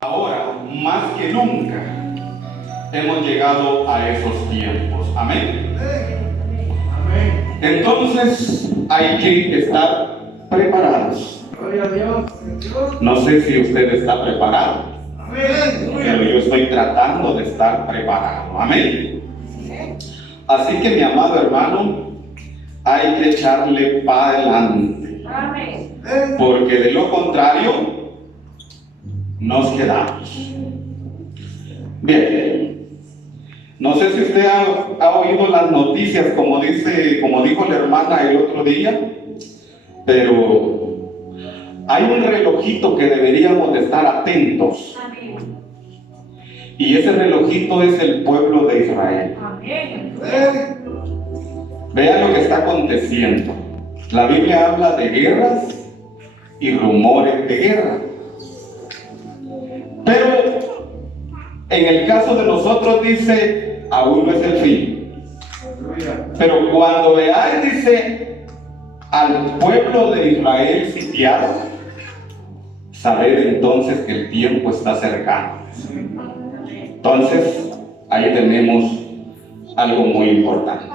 Ahora, más que nunca, hemos llegado a esos tiempos. Amén. Amén. Entonces, hay que estar preparados. Gloria a Dios. No sé si usted está preparado, pero yo estoy tratando de estar preparado. Amén. Así que, mi amado hermano, hay que echarle para adelante. Amén. Porque de lo contrario, nos quedamos. Bien, no sé si usted ha oído las noticias, como dijo la hermana el otro día, pero hay un relojito que deberíamos de estar atentos. Amén. Y ese relojito es el pueblo de Israel. Amén. Vean lo que está aconteciendo. La Biblia habla de guerras y rumores de guerra. Pero en el caso de nosotros dice, aún no es el fin. Pero cuando veáis, dice, al pueblo de Israel sitiado, sabed entonces que el tiempo está cercano. Entonces, ahí tenemos algo muy importante.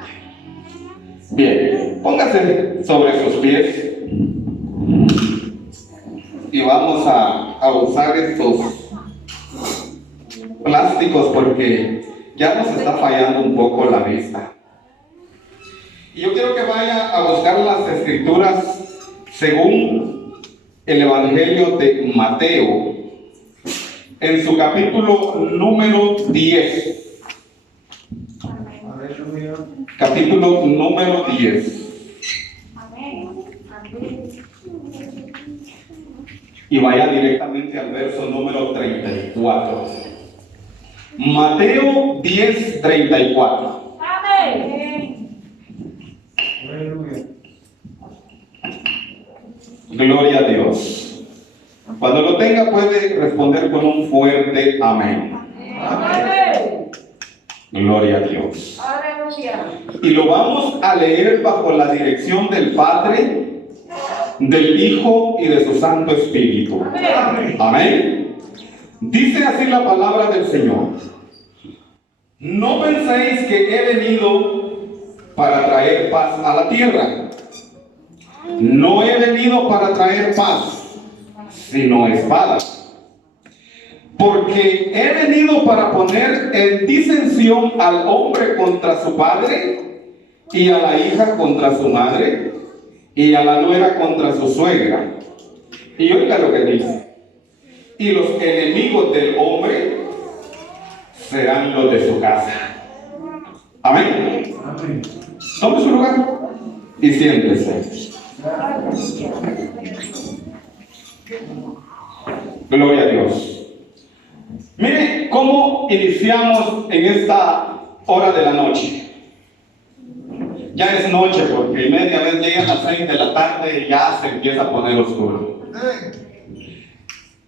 Bien, póngase sobre sus pies y vamos a usar estos plásticos porque ya nos está fallando un poco la vista. Y yo quiero que vaya a buscar las escrituras según el Evangelio de Mateo, en su capítulo número 10. Capítulo número 10. Amén. Amén. Y vaya directamente al verso número 34. Mateo 10, 34. Amén. Gloria a Dios. Cuando lo tenga puede responder con un fuerte amén. Amén. Gloria a Dios. Aleluya. Y lo vamos a leer bajo la dirección del Padre, del Hijo y de su Santo Espíritu. Amén. Amén. Dice así la palabra del Señor. No penséis que he venido para traer paz a la tierra. No he venido para traer paz, sino espada. Porque he venido para poner en disensión al hombre contra su padre, y a la hija contra su madre, y a la nuera contra su suegra. Y oiga lo que dice. Y los enemigos del hombre serán los de su casa. Amén. Tome su lugar y siéntese. Gloria a Dios. Mire cómo iniciamos en esta hora de la noche. Ya es noche porque media vez llegan las 6 de la tarde y ya se empieza a poner oscuro.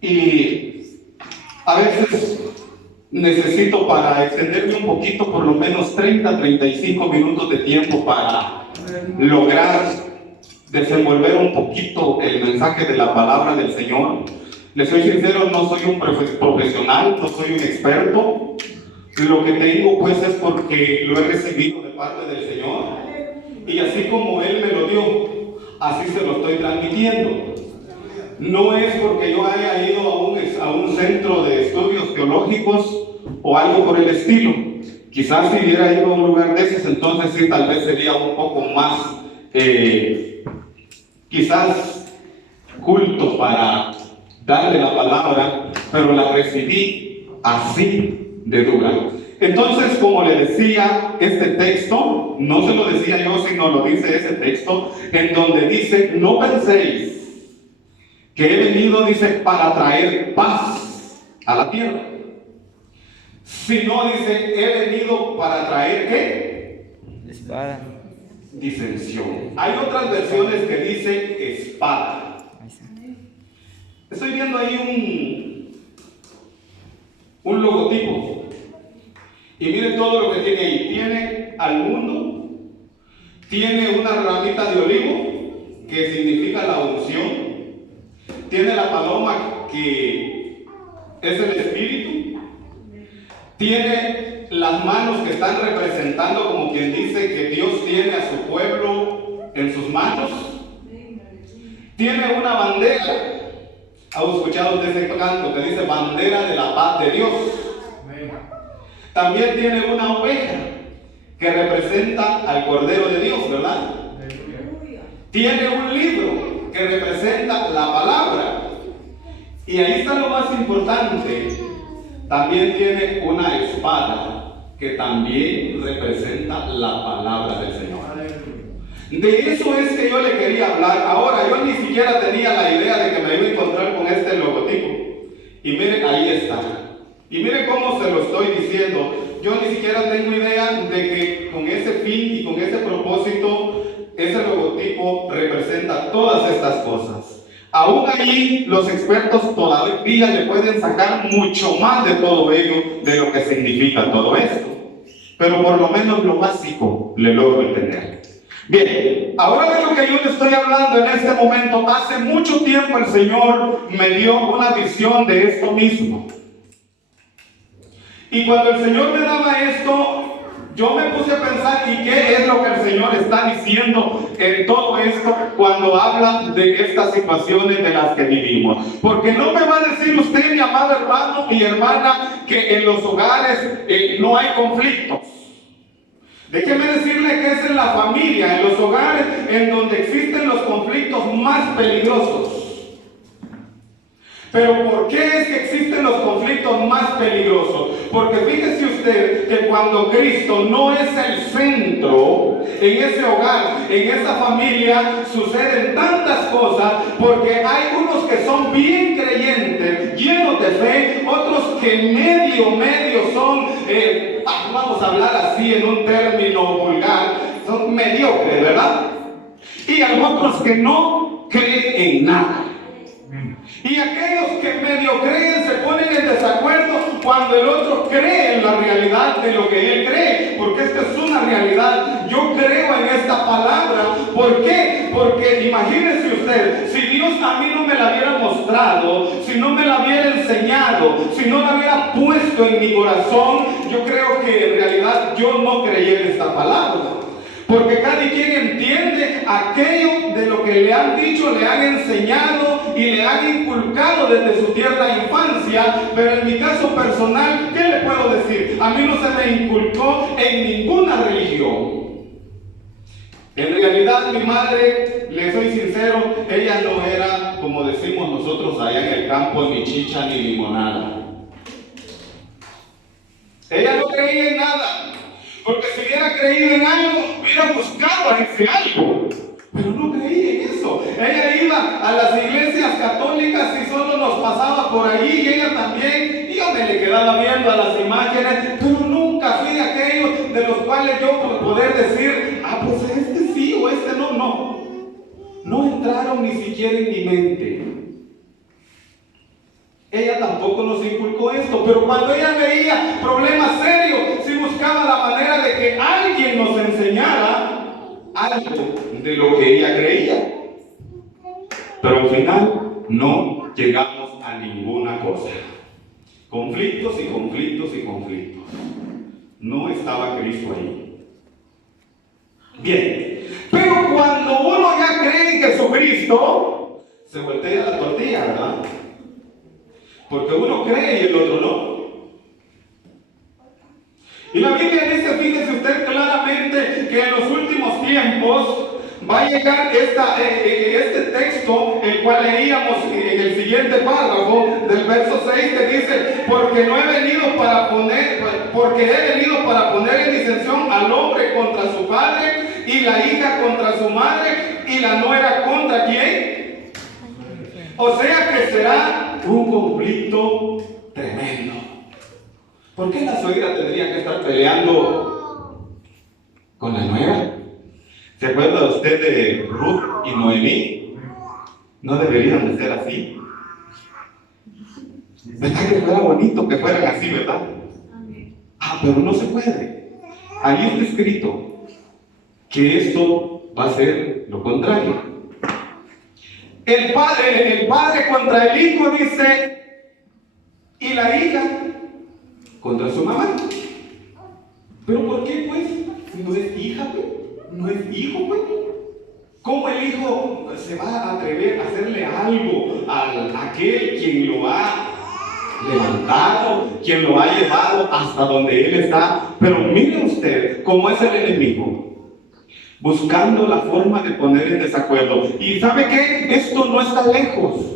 Y a veces necesito, para extenderme un poquito, por lo menos 30-35 minutos de tiempo para lograr desenvolver un poquito el mensaje de la palabra del Señor. Les soy sincero, no soy un profesional, no soy un experto. Lo que tengo pues es porque lo he recibido de parte del Señor. Y así como Él me lo dio, así se lo estoy transmitiendo. No es porque yo haya ido a un centro de estudios teológicos o algo por el estilo. Quizás si hubiera ido a un lugar de esos, entonces sí, tal vez sería un poco más, quizás culto para darle la palabra, pero la recibí así de dura. Entonces, como le decía, este texto, no se lo decía yo, sino lo dice ese texto, en donde dice, no penséis que he venido, dice, para traer paz a la tierra. Sino, dice, he venido para traer, ¿qué? Espada. Disensión. Hay otras versiones que dicen espada. Estoy viendo ahí un logotipo. Y miren todo lo que tiene ahí. Tiene al mundo, tiene una ramita de olivo, que significa la unción, tiene la paloma que es el Espíritu. Tiene las manos que están representando, como quien dice que Dios tiene a su pueblo en sus manos. Tiene una bandera. ¿Ha escuchado usted ese canto que dice bandera de la paz de Dios? También tiene una oveja que representa al Cordero de Dios, ¿verdad? Tiene un libro que representa la palabra. Y ahí está lo más importante. También tiene una espada que también representa la palabra del Señor. De eso es que yo le quería hablar. Ahora, yo ni siquiera tenía la idea de que me iba a encontrar con este logotipo. Y miren, ahí está. Y miren cómo se lo estoy diciendo. Yo ni siquiera tengo idea de que con ese fin y con ese propósito, ese logotipo representa todas estas cosas. Aún allí, los expertos todavía le pueden sacar mucho más de todo ello, de lo que significa todo esto. Pero por lo menos lo básico le logro entender. Bien, ahora de lo que yo le estoy hablando en este momento, hace mucho tiempo el Señor me dio una visión de esto mismo. Y cuando el Señor me daba esto, yo me puse a pensar, ¿y qué es lo que el Señor está diciendo en todo esto cuando habla de estas situaciones de las que vivimos? Porque no me va a decir usted, mi amado hermano y hermana, que en los hogares no hay conflictos. Déjeme decirle que es en la familia, en los hogares, en donde existen los conflictos más peligrosos. Pero ¿por qué es que existen los conflictos más peligrosos? Porque fíjese usted que cuando Cristo no es el centro en ese hogar, en esa familia, suceden tantas cosas, porque hay unos que son bien creyentes, llenos de fe, otros que medio son, vamos a hablar así en un término vulgar, son mediocres, ¿verdad? Y hay otros que no creen en nada. Y aquellos que medio creen se ponen en desacuerdo cuando el otro cree en la realidad de lo que él cree, porque esta es una realidad. Yo creo en esta palabra. ¿Por qué? Porque imagínese usted, si Dios a mí no me la hubiera mostrado, si no me la hubiera enseñado, si no la hubiera puesto en mi corazón, yo creo que en realidad yo no creyera esta palabra. Porque cada quien entiende aquello de lo que le han dicho, le han enseñado y le han inculcado desde su tierna infancia. Pero en mi caso personal, ¿qué le puedo decir? A mí no se me inculcó en ninguna religión. En realidad mi madre, le soy sincero, ella no era, como decimos nosotros allá en el campo, ni chicha ni limonada. Ella no creía en nada. Porque si hubiera creído en algo, hubiera buscado a ese algo. Pero no creía en eso. Ella iba a las iglesias católicas y solo nos pasaba por ahí, y ella también. Y yo me le quedaba viendo a las imágenes, pero nunca fui de aquellos de los cuales yo por poder decir, pues este sí o este no. No entraron ni siquiera en mi mente. Ella tampoco nos inculcó esto, pero cuando ella veía problemas serios, sí buscaba la manera de que alguien nos enseñara algo de lo que ella creía. Pero al final no llegamos a ninguna cosa. Conflictos y conflictos y conflictos. No estaba Cristo ahí. Bien, pero cuando uno ya cree en Jesucristo, se voltea la tortilla, ¿verdad? Porque uno cree y el otro no. Y la Biblia dice, fíjese usted claramente, que en los últimos tiempos va a llegar este texto, el cual leíamos en el siguiente párrafo del verso 6, que dice, porque he venido para poner en disensión al hombre contra su padre, y la hija contra su madre, y la nuera contra ¿quién? O sea que será un conflicto tremendo. ¿Por qué la suegra tendría que estar peleando con la nuera? ¿Se acuerda usted de Ruth y Noemí? No deberían de ser así. ¿Verdad que fuera bonito que fueran así, verdad? Pero no se puede. Ahí está escrito que esto va a ser lo contrario. El padre contra el hijo dice, Y la hija contra su mamá. ¿Pero por qué, pues? No es hija, pues. No es hijo, pues. ¿Cómo el hijo se va a atrever a hacerle algo a aquel quien lo ha levantado, quien lo ha llevado hasta donde él está? Pero mire usted cómo es el enemigo, buscando la forma de poner en desacuerdo. ¿Y sabe qué? Esto no está lejos.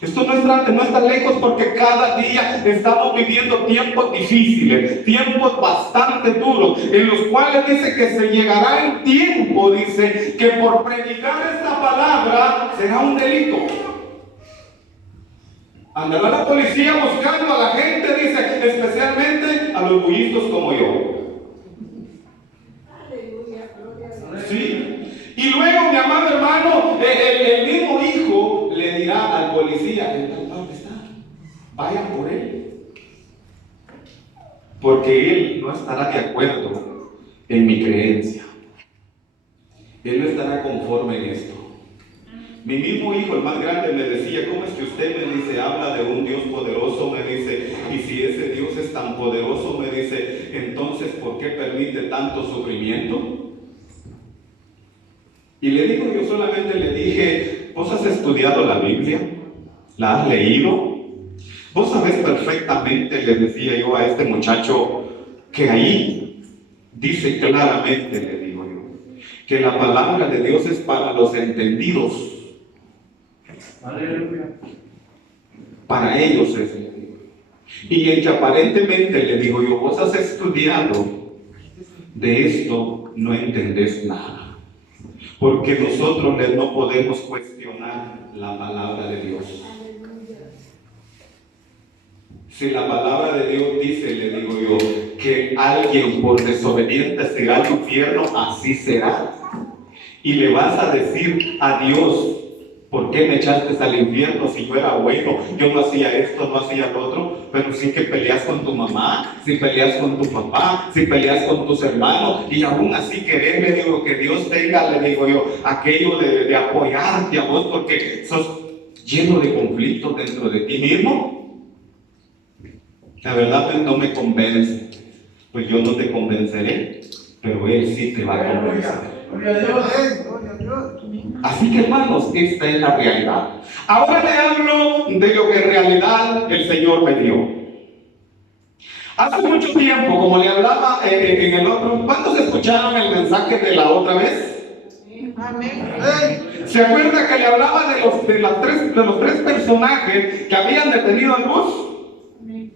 Esto no está lejos, porque cada día estamos viviendo tiempos difíciles, tiempos bastante duros, en los cuales dice que se llegará el tiempo, dice, que por predicar esta palabra será un delito. Andará la policía buscando a la gente, dice, especialmente a los bullitos como yo. ¿Sí? Y luego, mi amado hermano, el mismo hijo le dirá al policía: ¿el papá dónde está? Vayan por él. Porque él no estará de acuerdo en mi creencia. Él no estará conforme en esto. Mi mismo hijo, el más grande, me decía: ¿cómo es que usted, me dice, habla de un Dios poderoso? Me dice, y si ese Dios es tan poderoso, me dice, entonces, ¿por qué permite tanto sufrimiento? Y le digo, yo solamente le dije: ¿vos has estudiado la Biblia? ¿La has leído? Vos sabés perfectamente, le decía yo a este muchacho, que ahí dice claramente, le digo yo, que la palabra de Dios es para los entendidos. Aleluya. Para ellos es, le digo. Y en que aparentemente, le digo yo, vos has estudiado de esto, no entendés nada. Porque nosotros no podemos cuestionar la palabra de Dios. Si la palabra de Dios dice, le digo yo, que alguien por desobediente será al infierno, así será. Y le vas a decir a Dios: ¿por qué me echaste al infierno si yo era bueno? Yo no hacía esto, no hacía lo otro. Pero sí que peleas con tu mamá, si peleas con tu papá, si peleas con tus hermanos, y aún así querés, le digo, que Dios tenga, le digo yo, aquello de apoyarte a vos, porque sos lleno de conflictos dentro de ti mismo. La verdad, pues, no me convence. Pues yo no te convenceré, pero Él sí te va a convencer. Así que, hermanos, esta es la realidad. Ahora le hablo de lo que en realidad el Señor me dio. Hace mucho tiempo, como le hablaba en el otro, ¿cuántos escucharon el mensaje de la otra vez? Amén. ¿Se acuerda que le hablaba de los tres personajes que habían detenido al bus? Amén.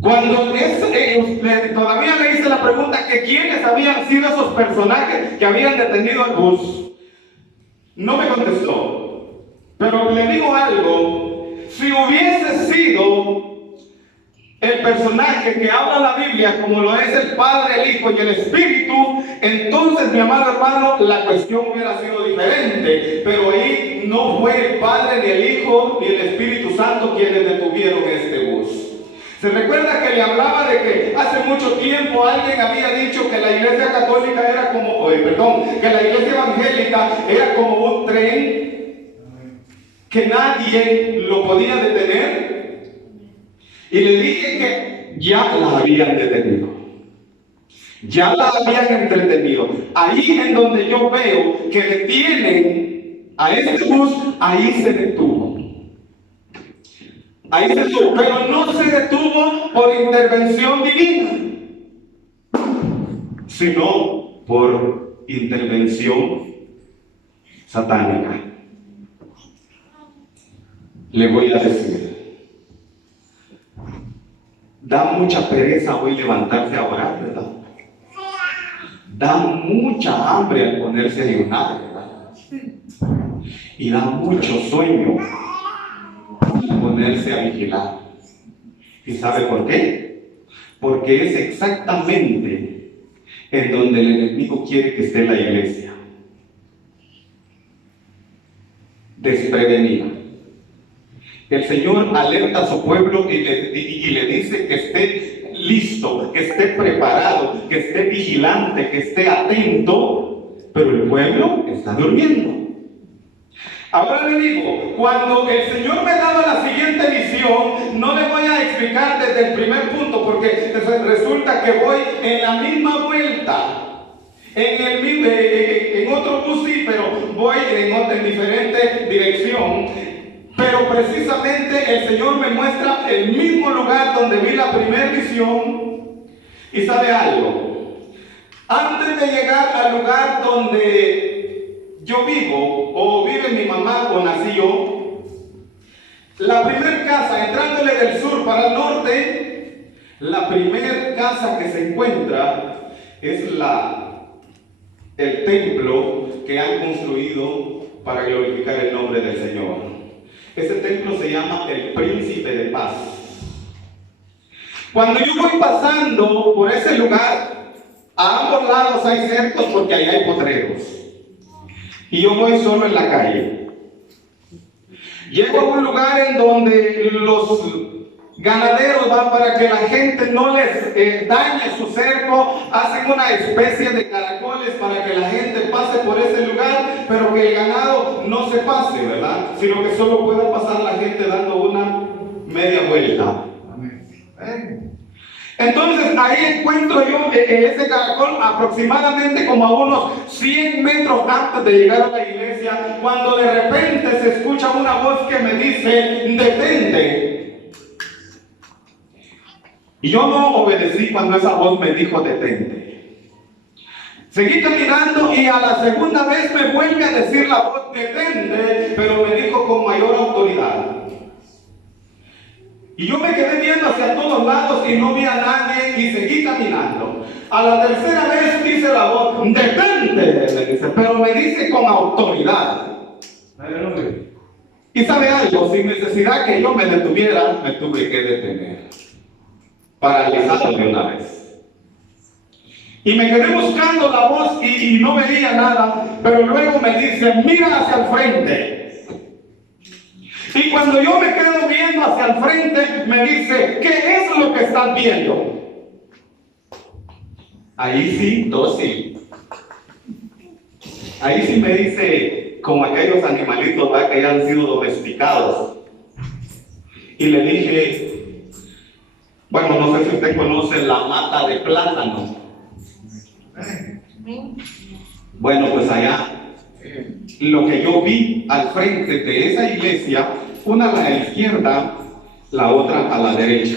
Cuando todavía le hice la pregunta que quiénes habían sido esos personajes que habían detenido al bus, no me contestó. Pero le digo algo: si hubiese sido el personaje que habla la Biblia, como lo es el Padre, el Hijo y el Espíritu, entonces, mi amado hermano, la cuestión hubiera sido diferente. Pero ahí no fue el Padre, ni el Hijo, ni el Espíritu Santo quienes detuvieron este bus. ¿Se recuerda que le hablaba de que hace mucho tiempo alguien había dicho que la iglesia católica era como, que la iglesia evangélica era como un tren que nadie lo podía detener? Y le dije que ya la habían detenido, ya la habían entretenido. Ahí en donde yo veo que detienen a este bus, ahí se detuvo. Ahí se detuvo, pero no se detuvo por intervención divina, sino por intervención satánica. Le voy a decir, da mucha pereza hoy levantarse a orar, ¿verdad? Da mucha hambre al ponerse a ayunar, ¿verdad? Y da mucho sueño ponerse a vigilar. ¿Y sabe por qué? Porque es exactamente en donde el enemigo quiere que esté la iglesia, desprevenida. El Señor alerta a su pueblo y le dice que esté listo, que esté preparado, que esté vigilante, que esté atento, pero el pueblo está durmiendo. Ahora le digo, cuando el Señor me daba la siguiente visión, no le voy a explicar desde el primer punto, porque resulta que voy en la misma vuelta. En otro bus sí, pero voy en diferente dirección. Pero precisamente el Señor me muestra el mismo lugar donde vi la primera visión. Y sabe algo, antes de llegar al lugar donde yo vivo, o vive mi mamá, o nací yo, la primera casa, entrándole del sur para el norte, la primera casa que se encuentra es el templo que han construido para glorificar el nombre del Señor. Ese templo se llama el Príncipe de Paz. Cuando yo voy pasando por ese lugar, a ambos lados hay cercos porque ahí hay potreros. Y yo voy solo en la calle. Llego a un lugar en donde los ganaderos van para que la gente no les dañe su cerco, hacen una especie de caracoles para que la gente pase por ese lugar, pero que el ganado no se pase, ¿verdad? Sino que solo pueda pasar la gente dando una media vuelta. Entonces ahí encuentro yo ese caracol aproximadamente como a unos 100 metros antes de llegar a la iglesia, cuando de repente se escucha una voz que me dice: detente. Y yo no obedecí cuando esa voz me dijo: detente. Seguí caminando y a la segunda vez me vuelve a decir la voz: detente, pero me dijo con mayor autoridad. Y yo me quedé viendo hacia todos lados y no vi a nadie y seguí caminando. A la tercera vez dice la voz: detente, me dice, pero me dice con autoridad. Y sabe algo, sin necesidad que yo me detuviera, me tuve que detener, paralizado de una vez. Y me quedé buscando la voz y no veía nada, pero luego me dice: mira hacia el frente. Y cuando yo me quedo viendo hacia el frente, me dice: ¿qué es lo que estás viendo? Ahí sí, dócil. Ahí sí me dice, como aquellos animalitos, ¿verdad?, que ya han sido domesticados. Y le dije: bueno, no sé si usted conoce la mata de plátano. Bueno, pues allá, lo que yo vi al frente de esa iglesia, una a la izquierda, la otra a la derecha,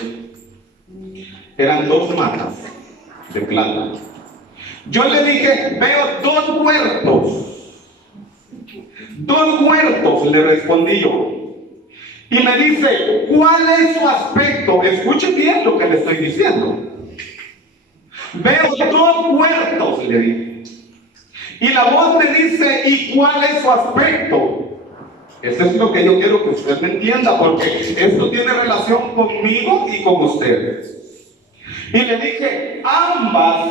eran dos matas de plátano. Yo le dije: veo dos huertos, le respondí yo. Y me dice: ¿cuál es su aspecto? Escuche bien lo que le estoy diciendo. Veo dos huertos, le dije. Y la voz me dice: ¿y cuál es su aspecto? Eso es lo que yo quiero que usted me entienda, porque esto tiene relación conmigo y con ustedes. Y le dije: ambas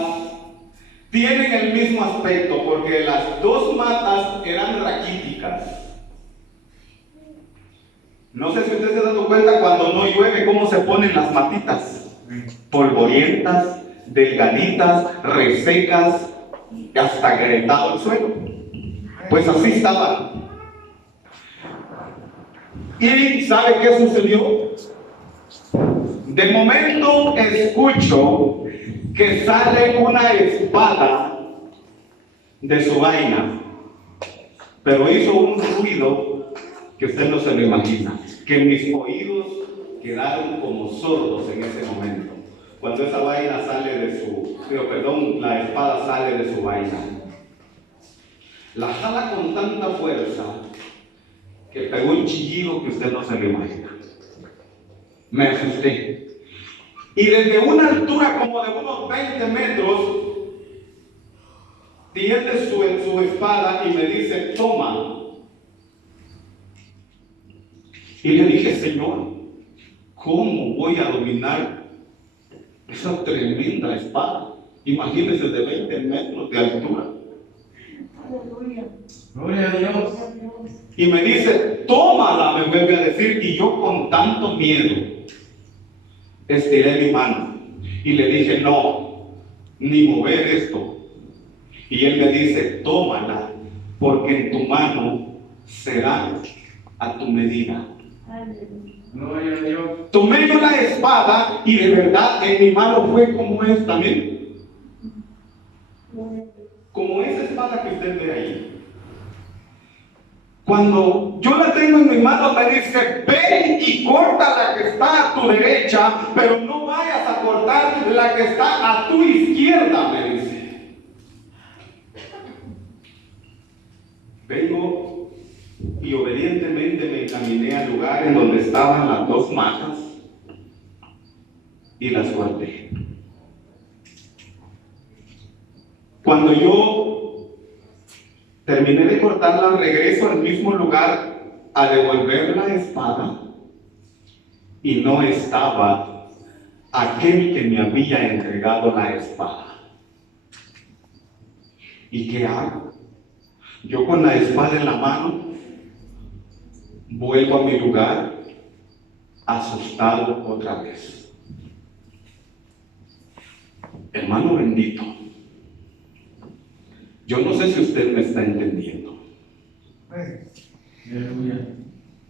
tienen el mismo aspecto, porque las dos matas eran raquíticas. No sé si usted se ha dado cuenta cuando no llueve cómo se ponen las matitas. Polvorientas, delgaditas, resecas, hasta agrietado el suelo. Pues así estaba. ¿Y sabe qué sucedió? De momento escucho que sale una espada de su vaina, pero hizo un ruido que usted no se lo imagina, que mis oídos quedaron como sordos en ese momento. Cuando esa vaina sale la espada sale de su vaina. La jala con tanta fuerza que pegó un chillido que usted no se lo imagina. Me asusté. Y desde una altura como de unos 20 metros, tiende su espada y me dice: toma. Y le dije: Señor, ¿cómo voy a dominar esa tremenda espada? Imagínese, de 20 metros de altura. Gloria a Dios. Y me dice: tómala, me vuelve a decir. Y yo, con tanto miedo, estiré mi mano y le dije: no, ni mover esto. Y él me dice: tómala, porque en tu mano será a tu medida. Aleluya. Tomé yo la espada y de verdad en mi mano fue como es también. Como esa espada que usted ve ahí. Cuando yo la tengo en mi mano me dice, ve y corta la que está a tu derecha, pero no vayas a cortar la que está a tu izquierda, me dice. Vengo y obedientemente me encaminé al lugar en donde estaban las dos matas y las corté. Cuando yo terminé de cortarla, regreso al mismo lugar a devolver la espada y no estaba aquel que me había entregado la espada. ¿Y qué hago? Yo con la espada en la mano vuelvo a mi lugar asustado otra vez. Hermano bendito, yo no sé si usted me está entendiendo,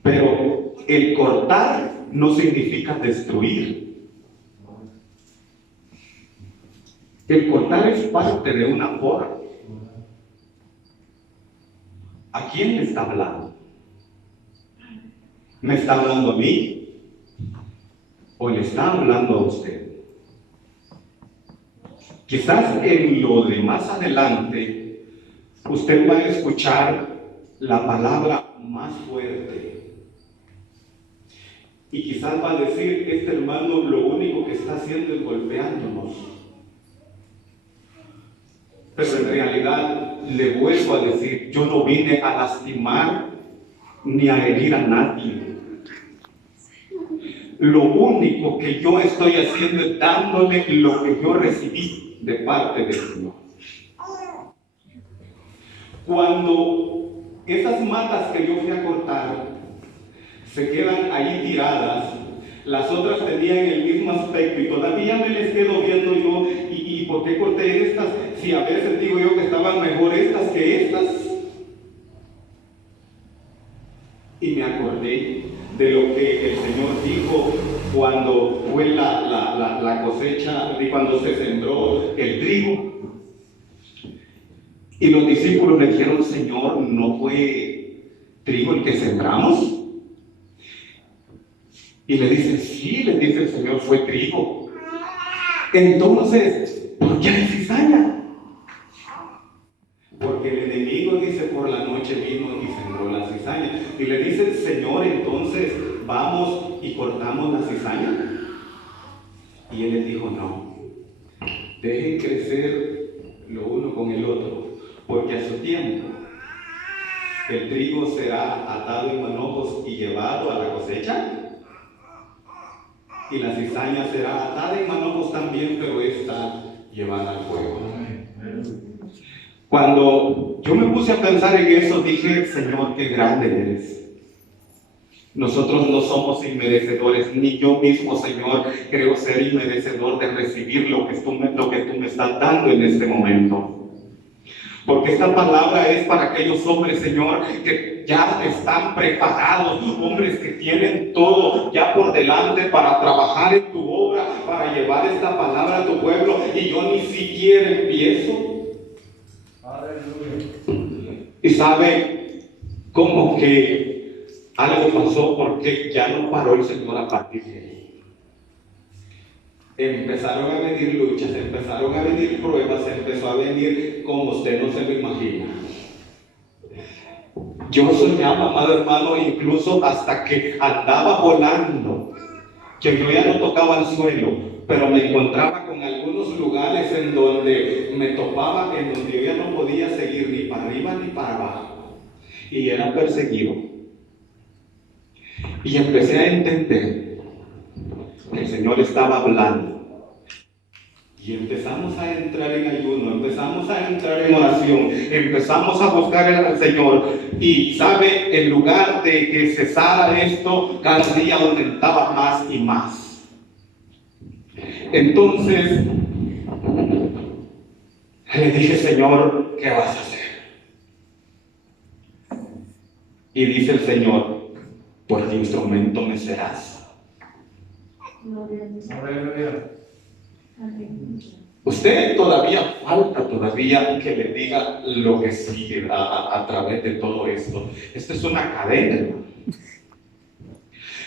pero el cortar no significa destruir. El cortar es parte de una forma. ¿A quién le está hablando? ¿Me está hablando a mí? ¿O le está hablando a usted? Quizás en lo de más adelante, usted va a escuchar la palabra más fuerte. Y quizás va a decir, este hermano lo único que está haciendo es golpeándonos. Pero en realidad, le vuelvo a decir, yo no vine a lastimar ni a herir a nadie. Lo único que yo estoy haciendo es dándole lo que yo recibí de parte del Señor. Cuando esas matas que yo fui a cortar se quedan ahí tiradas, las otras tenían el mismo aspecto y todavía me les quedo viendo yo, ¿y por qué corté estas? Si a veces digo yo que estaban mejor estas que estas. Y me acordé de lo que el Señor dijo cuando fue la cosecha, y cuando se sembró el trigo. Y los discípulos le dijeron, Señor, ¿no fue trigo el que sembramos? Y le dice, sí, le dice el Señor, fue trigo. Entonces, ¿por qué hay cizaña? Porque el enemigo dice, por la noche vino y sembró la cizaña. Y le dice, Señor, entonces, vamos y cortamos la cizaña. Y él les dijo, no, dejen crecer lo uno con el otro, porque a su tiempo el trigo será atado en manojos y llevado a la cosecha, y la cizaña será atada en manojos también, pero está llevada al fuego. Cuando yo me puse a pensar en eso, dije, Señor, qué grande eres. Nosotros no somos inmerecedores, ni yo mismo, Señor, creo ser inmerecedor de recibir lo que tú me estás dando en este momento. Porque esta palabra es para aquellos hombres, Señor, que ya están preparados, hombres que tienen todo ya por delante para trabajar en tu obra, para llevar esta palabra a tu pueblo, y yo ni siquiera empiezo. Y sabe, como que algo pasó, porque ya no paró el Señor a partir de ahí. Empezaron a venir luchas, empezaron a venir pruebas, empezó a venir como usted no se lo imagina. Yo soñaba, amado hermano, incluso hasta que andaba volando, que yo ya no tocaba el suelo, pero me encontraba con algunos lugares en donde me topaba, en donde yo ya no podía seguir ni para arriba ni para abajo, y era perseguido. Y empecé a entender que el Señor estaba hablando. Y empezamos a entrar en ayuno, empezamos a entrar en oración, empezamos a buscar al Señor. Y sabe, en lugar de que cesara esto, cada día aumentaba más y más. Entonces, le dije, Señor, ¿qué vas a hacer? Y dice el Señor, por tu instrumento me serás. Gloria a Dios. Aleluya. Aleluya. Usted todavía falta que le diga lo que sigue a través de todo esto. Esto es una cadena, hermano.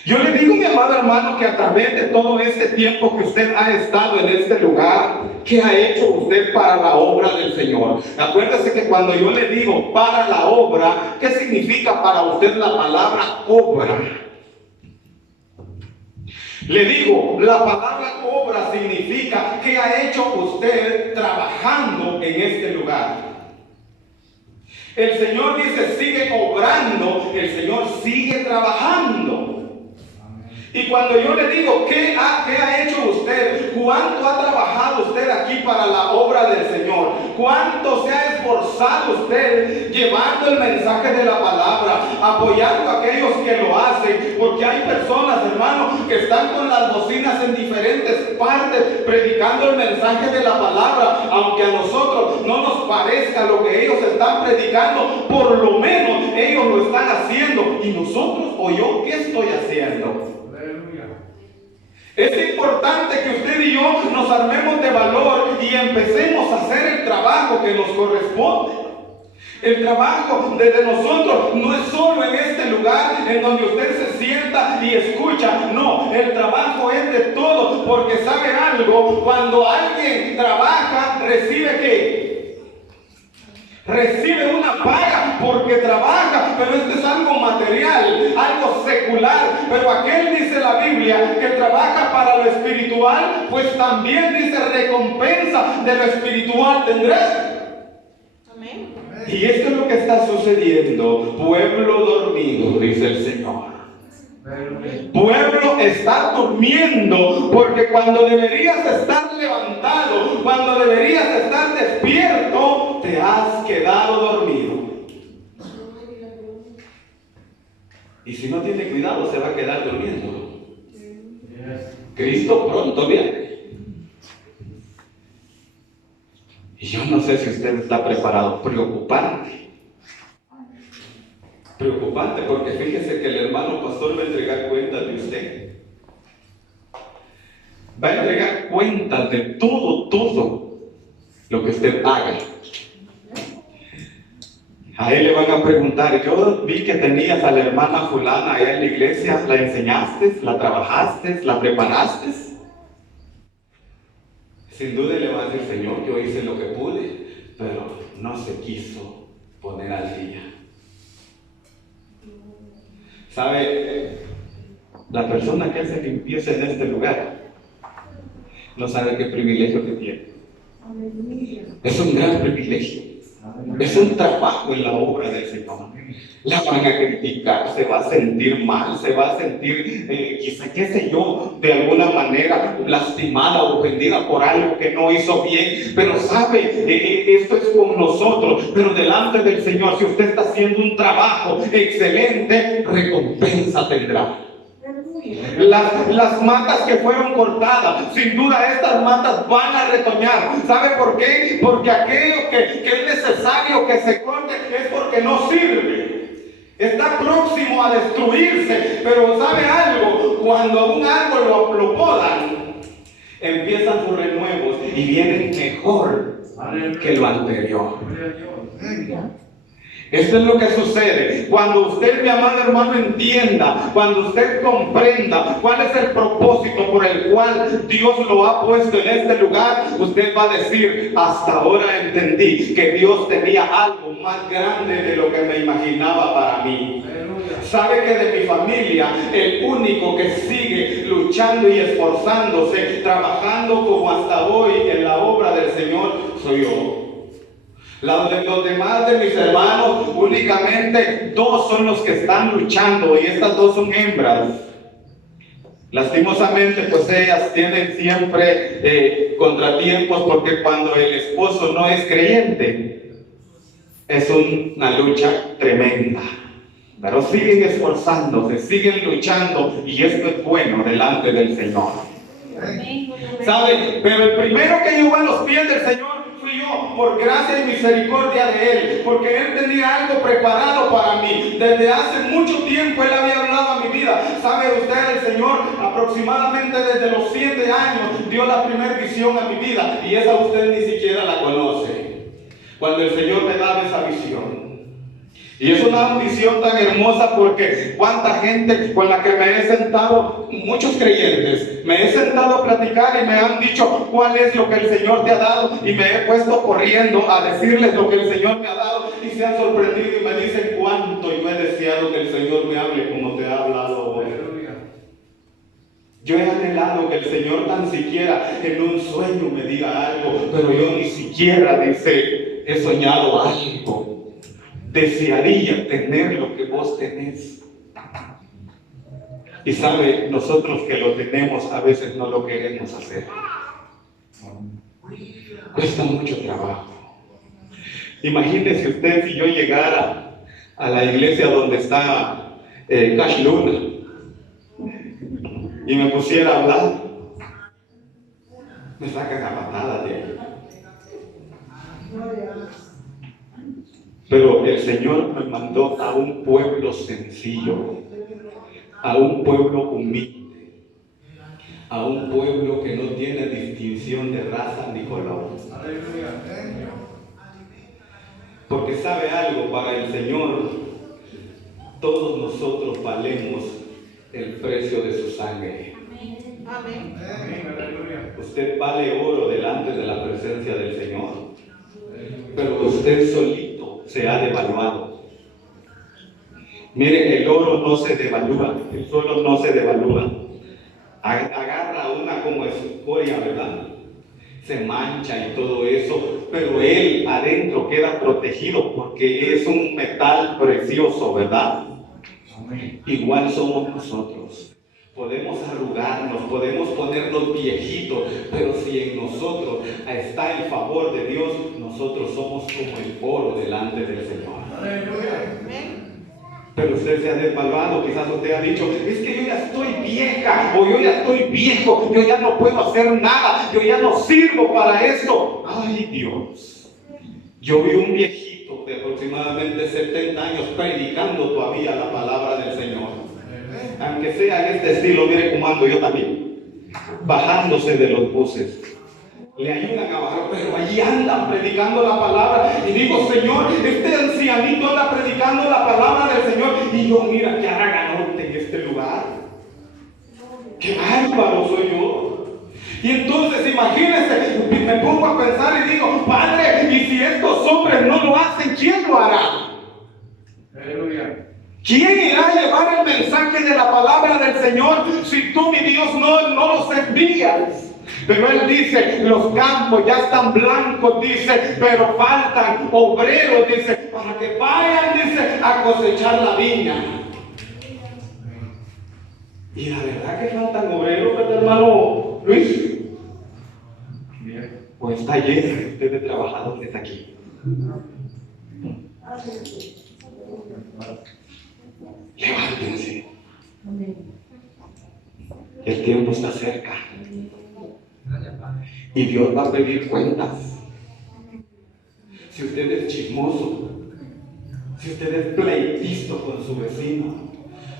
Yo le digo, mi amado hermano, que a través de todo este tiempo que usted ha estado en este lugar, ¿qué ha hecho usted para la obra del Señor? Acuérdese que cuando yo le digo para la obra, ¿qué significa para usted la palabra obra? Le digo, la palabra obra significa ¿qué ha hecho usted trabajando en este lugar? El Señor dice, sigue obrando, el Señor sigue trabajando. Y cuando yo le digo, ¿qué ha hecho usted? ¿Cuánto ha trabajado usted aquí para la obra del Señor? ¿Cuánto se ha esforzado usted llevando el mensaje de la palabra, apoyando a aquellos que lo hacen? Porque hay personas, hermanos, que están con las bocinas en diferentes partes, predicando el mensaje de la palabra. Aunque a nosotros no nos parezca lo que ellos están predicando, por lo menos ellos lo están haciendo. ¿Y nosotros o yo qué estoy haciendo? Es importante que usted y yo nos armemos de valor y empecemos a hacer el trabajo que nos corresponde. El trabajo de nosotros no es solo en este lugar en donde usted se sienta y escucha. No, el trabajo es de todo, porque ¿sabe algo? Cuando alguien trabaja, ¿recibe qué? Recibe una paga porque trabaja, pero esto es algo material, algo secular. Pero aquel, dice la Biblia, que trabaja para lo espiritual, pues también dice recompensa de lo espiritual tendrá. Amén. Y esto es lo que está sucediendo. Pueblo dormido, dice el Señor. Pueblo está durmiendo, porque cuando deberías estar levantado, cuando deberías estar despierto, te has quedado dormido. Y si no tiene cuidado, se va a quedar durmiendo. Cristo pronto viene. Y yo no sé si usted está preparado. Preocupante, porque fíjese que el hermano pastor va a entregar cuentas de usted. Va a entregar cuentas de todo lo que usted haga. A él le van a preguntar, yo vi que tenías a la hermana fulana allá en la iglesia, ¿la enseñaste, la trabajaste, la preparaste? Sin duda le va a decir, Señor, yo hice lo que pude, pero no se quiso poner al día. ¿Sabe? La persona que hace limpieza en este lugar no sabe qué privilegio que tiene. Es un gran privilegio. Es un trabajo en la obra del Señor. La van a criticar, se va a sentir mal, se va a sentir, quizá, qué sé yo, de alguna manera lastimada o ofendida por algo que no hizo bien. Pero sabe, esto es con nosotros. Pero delante del Señor, si usted está haciendo un trabajo excelente, recompensa tendrá. Las matas que fueron cortadas, sin duda estas matas van a retoñar. ¿Sabe por qué? Porque aquello que es necesario que se corte es porque no sirve. Está próximo a destruirse. Pero ¿sabe algo? Cuando a un árbol lo podan, empiezan sus renuevos y vienen mejor que lo anterior. Esto es lo que sucede cuando usted, mi amado hermano, entienda, cuando usted comprenda cuál es el propósito por el cual Dios lo ha puesto en este lugar. Usted va a decir, hasta ahora entendí que Dios tenía algo más grande de lo que me imaginaba para mí. Sabe que de mi familia, el único que sigue luchando y esforzándose, trabajando como hasta hoy en la obra del Señor, soy yo. Los demás de mis hermanos, únicamente 2 son los que están luchando, y estas 2 son hembras. Lastimosamente, pues ellas tienen siempre contratiempos, porque cuando el esposo no es creyente, es una lucha tremenda. Pero siguen esforzándose, siguen luchando, y esto es bueno delante del Señor. ¿Sabe? Pero el primero que llegó a los pies del Señor fui yo. por gracia y misericordia de Él, porque Él tenía algo preparado para mí. Desde hace mucho tiempo Él había hablado a mi vida. ¿Sabe usted? El Señor aproximadamente desde los 7 años dio la primera visión a mi vida, y esa usted ni siquiera la conoce. Cuando el Señor me daba esa visión. Y es una visión tan hermosa porque cuánta gente con la que me he sentado, muchos creyentes, me he sentado a platicar y me han dicho cuál es lo que el Señor te ha dado, y me he puesto corriendo a decirles lo que el Señor me ha dado, y se han sorprendido y me dicen cuánto yo he deseado que el Señor me hable como te ha hablado hoy. Yo he anhelado que el Señor tan siquiera en un sueño me diga algo, pero yo ni siquiera, dice, he soñado algo. Desearía tener lo que vos tenés. Y sabe, nosotros que lo tenemos a veces no lo queremos hacer. Cuesta mucho trabajo. Imagínese usted si yo llegara a la iglesia donde está Cash Luna y me pusiera a hablar. Me sacan a patadas de ahí. Pero el Señor me mandó a un pueblo sencillo, a un pueblo humilde, a un pueblo que no tiene distinción de raza ni color. Porque sabe algo, para el Señor, todos nosotros valemos el precio de su sangre. Amén. Usted vale oro delante de la presencia del Señor, pero usted solito se ha devaluado. Mire, el oro no se devalúa, el suelo no se devalúa. Agarra una como escoria, ¿verdad? Se mancha y todo eso, pero él adentro queda protegido porque es un metal precioso, ¿verdad? Igual somos nosotros. Podemos arrugarnos, podemos ponernos viejitos, pero si en nosotros está el favor de Dios, nosotros somos como el oro delante del Señor. Pero usted se ha desvaluado, quizás usted ha dicho, es que yo ya estoy vieja, o yo ya estoy viejo, yo ya no puedo hacer nada, yo ya no sirvo para esto. Ay Dios, yo vi un viejito de aproximadamente 70 años predicando todavía la palabra del Señor. Aunque sea en este estilo, mire cómo ando yo también, bajándose de los buses. Le ayudan a bajar, pero allí andan predicando la palabra. Y digo, Señor, este ancianito anda predicando la palabra del Señor. Y yo, mira, qué haraganote en este lugar. Qué bárbaro soy yo. Y entonces, imagínense, me pongo a pensar y digo, Padre, y si estos hombres no lo hacen, ¿quién lo hará? Aleluya. ¿Quién irá a llevar el mensaje de la palabra del Señor si tú, mi Dios, no los envías? Pero Él dice, los campos ya están blancos, dice, pero faltan obreros, dice, para que vayan, dice, a cosechar la viña. Y la verdad que faltan obreros, ¿verdad, hermano Luis? Pues está lleno usted de trabajadores aquí. Levántense. El tiempo está cerca. Y Dios va a pedir cuentas. Si usted es chismoso, si usted es pleitisto con su vecino,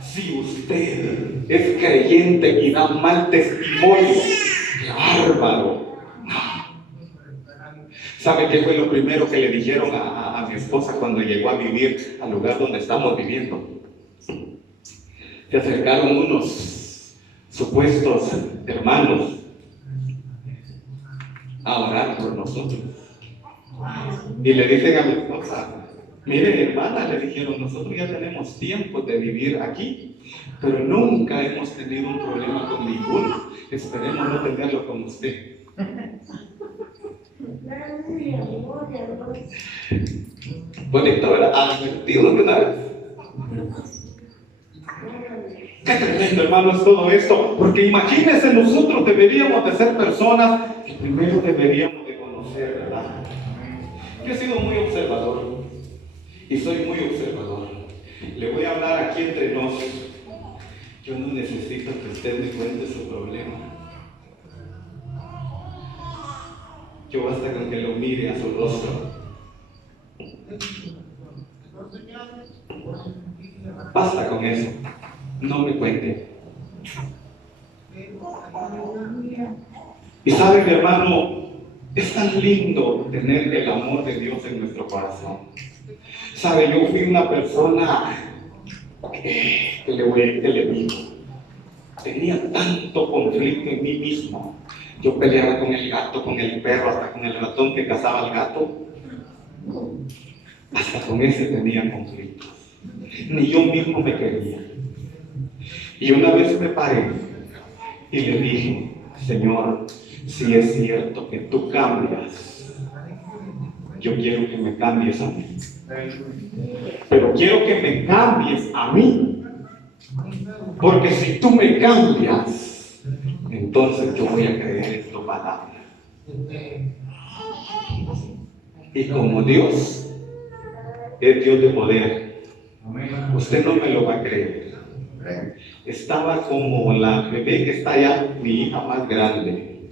si usted es creyente y da mal testimonio, ¡qué bárbaro! ¿Sabe qué fue lo primero que le dijeron a mi esposa cuando llegó a vivir al lugar donde estamos viviendo? Se acercaron unos supuestos hermanos a orar por nosotros. Y le dicen a mi esposa, mire hermana, le dijeron, nosotros ya tenemos tiempo de vivir aquí, pero nunca hemos tenido un problema con ninguno. Esperemos no tenerlo con usted. Bonito, ¿verdad? Advertido de una vez. Qué tremendo, hermano, es todo esto, porque imagínense, nosotros deberíamos de ser personas que primero deberíamos de conocer, ¿verdad? Yo he sido muy observador y soy muy observador. Le voy a hablar aquí entre nos. Yo no necesito que usted me cuente su problema. yo basta con que lo mire a su rostro. Basta con eso. No me cuente. Y sabe, mi hermano, es tan lindo tener el amor de Dios en nuestro corazón. Sabe, yo fui una persona que le digo, tenía tanto conflicto en mí mismo. Yo peleaba con el gato, con el perro, hasta con el ratón que cazaba al gato. Hasta con ese tenía conflictos. Ni yo mismo me quería. Y una vez me paré y le dije, Señor, si es cierto que tú cambias, yo quiero que me cambies a mí. Pero quiero que me cambies a mí. Porque si tú me cambias, entonces yo voy a creer en tu palabra. Y como Dios es Dios de poder, usted no me lo va a creer. Estaba como la bebé que está allá, mi hija más grande.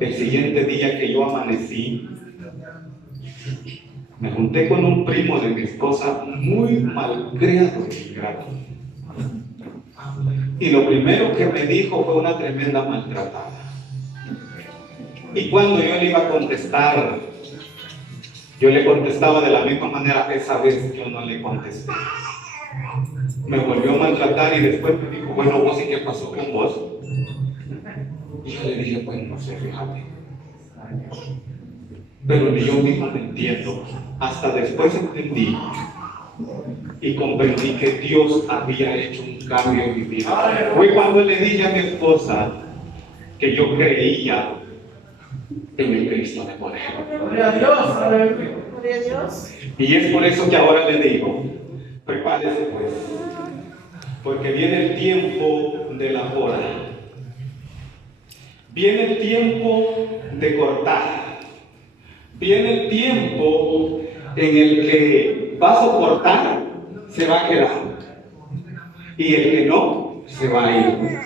El siguiente día que yo amanecí, me junté con un primo de mi esposa muy malcriado y ingrato. Y lo primero que me dijo fue una tremenda maltratada. Y cuando yo le iba a contestar, yo le contestaba de la misma manera. Esa vez yo no le contesté. Me volvió a maltratar y después me dijo, bueno, vos, ¿y qué pasó con vos? Y yo le dije, pues no sé, fíjate. Pero ni yo mismo me entiendo. Hasta después entendí y comprendí que Dios había hecho un cambio en mi vida. Fue cuando le dije a mi esposa que yo creía en el Cristo de poder. Gloria a Dios. Gloria a Dios. Y es por eso que ahora le digo, prepárese pues, porque viene el tiempo de la poda. Viene el tiempo de cortar. Viene el tiempo en el que va a soportar, se va a quedar. Y el que no, se va a ir.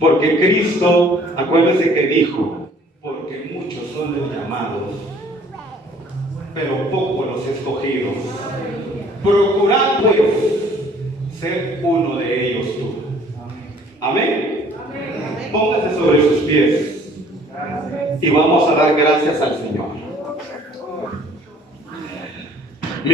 Porque Cristo, acuérdense que dijo, porque muchos son los llamados, pero pocos los escogidos. Procurad pues ser uno de ellos tú. Amén. Póngase sobre sus pies y vamos a dar gracias al Señor.